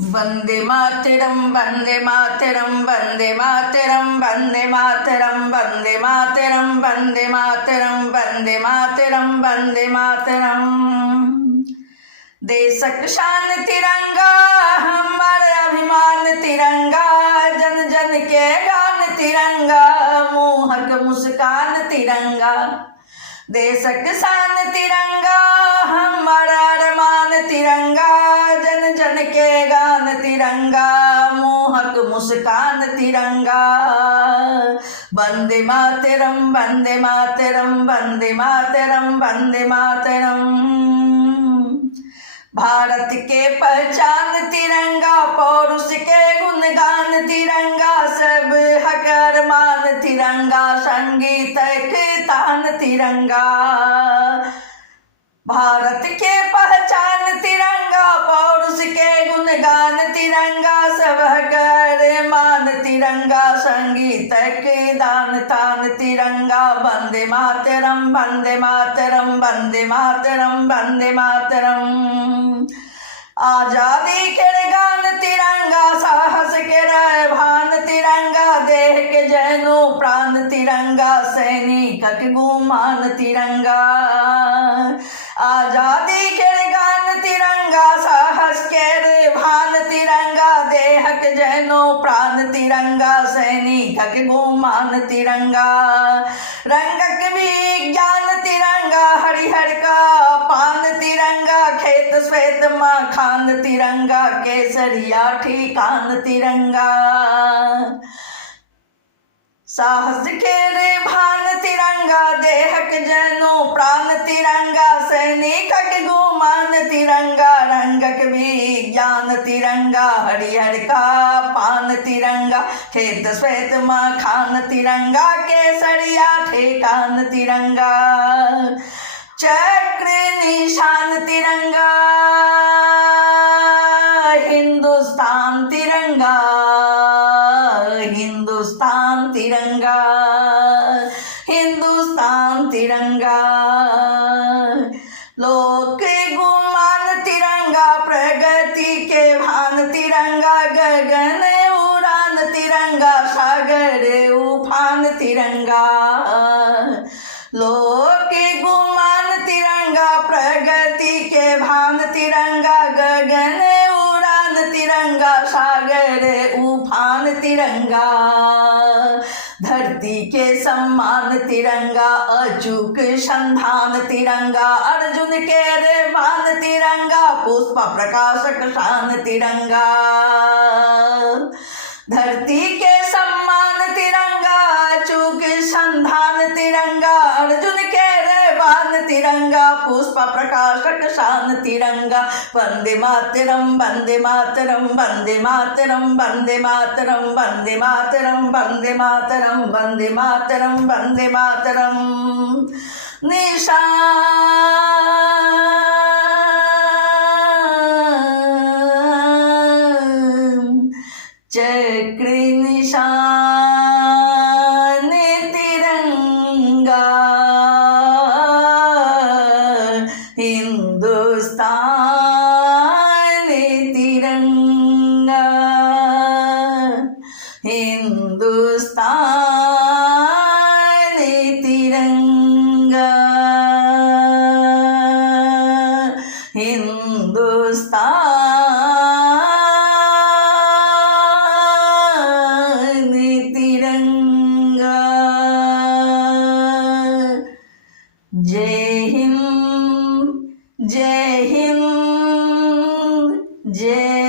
वंदे मातरम वंदे मातरम वंदे मातरम वंदे मातरम वंदे मातरम वंदे मातरम वंदे मातरम वंदे मातरम। देशक शान तिरंगा, हमारा अभिमान तिरंगा, जन जन के गान तिरंगा, मोहक मुस्कान तिरंगा। देशक शान तिरंगा, हमारा अरमान तिरंगा, जन जन के गान तिरंगा, मोहक मुस्कान तिरंगा। वंदे मातरम वंदे मातरम वंदे मातरम वंदे मातरम। भारत के पहचान तिरंगा, पौरुष के गुणगान तिरंगा, सब हक अरमान तिरंगा, संगीत के तान तिरंगा। भारत के पहचान तिरंगा, पौरुष के गुणगान तिरंगा, सब हक अरमान तिरंगा, संगीत के दान तान तिरंगा। वंदे मातरम वंदे मातरम वंदे मातरम वंदे मातरम। आजादी के गान तिरंगा, साहस के भान तिरंगा, देह के जैनो प्राण तिरंगा, सैनिक के गुमान तिरंगा। आजादी के गान तिरंगा, साहस के भान तिरंगा, देह के जैनो प्राण तिरंगा, सैनिक के गुमान तिरंगा। रंगक विज्ञान तिरंगा, हरिहर का पान तिरंगा, खेत श्वेत मखान तिरंगा, केसरिया ठिकान तिरंगा। साहस के भान तिरंगा, देहक जनो प्राण तिरंगा, सैनिक के गुमान तिरंगा, रंगक विज्ञान तिरंगा, हरिहर का पान तिरंगा, खेत श्वेत मखान तिरंगा, केसरिया ठिकान तिरंगा। चक्र निशान तिरंगा, हिंदुस्तान तिरंगा, हिंदुस्तान तिरंगा, हिंदुस्तान तिरंगा। लोक गुमान तिरंगा, प्रगति के भान तिरंगा, गगन उड़ान तिरंगा, सागर उफान तिरंगा। लोक गुमान तिरंगा, प्रगति के भान तिरंगा, गगन उड़ान तिरंगा, सागर उफान तिरंगा। धरती के सम्मान तिरंगा, अचूक संधान तिरंगा, अर्जुन के मान तिरंगा, पुष्प प्रकाशक शान तिरंगा। धरती के सम्मान तिरंगा, अचूक संधान तिरंगा, अर्जुन के मान तिरंगा, पुष्प प्रकाशक शान तिरंगा। वंदे मातरम वंदे मातरम वंदे मातरम वंदे मातरम वंदे मातरम वंदे मातरम वंदे मातरम वंदे मातरम। निशान चक्र निशान तिरंगा, हिंदुस्तान तिरंगा, हिंदुस्तान तिरंगा, हिंदुस्तान तिरंगा। जय हिंद जय हिंद जय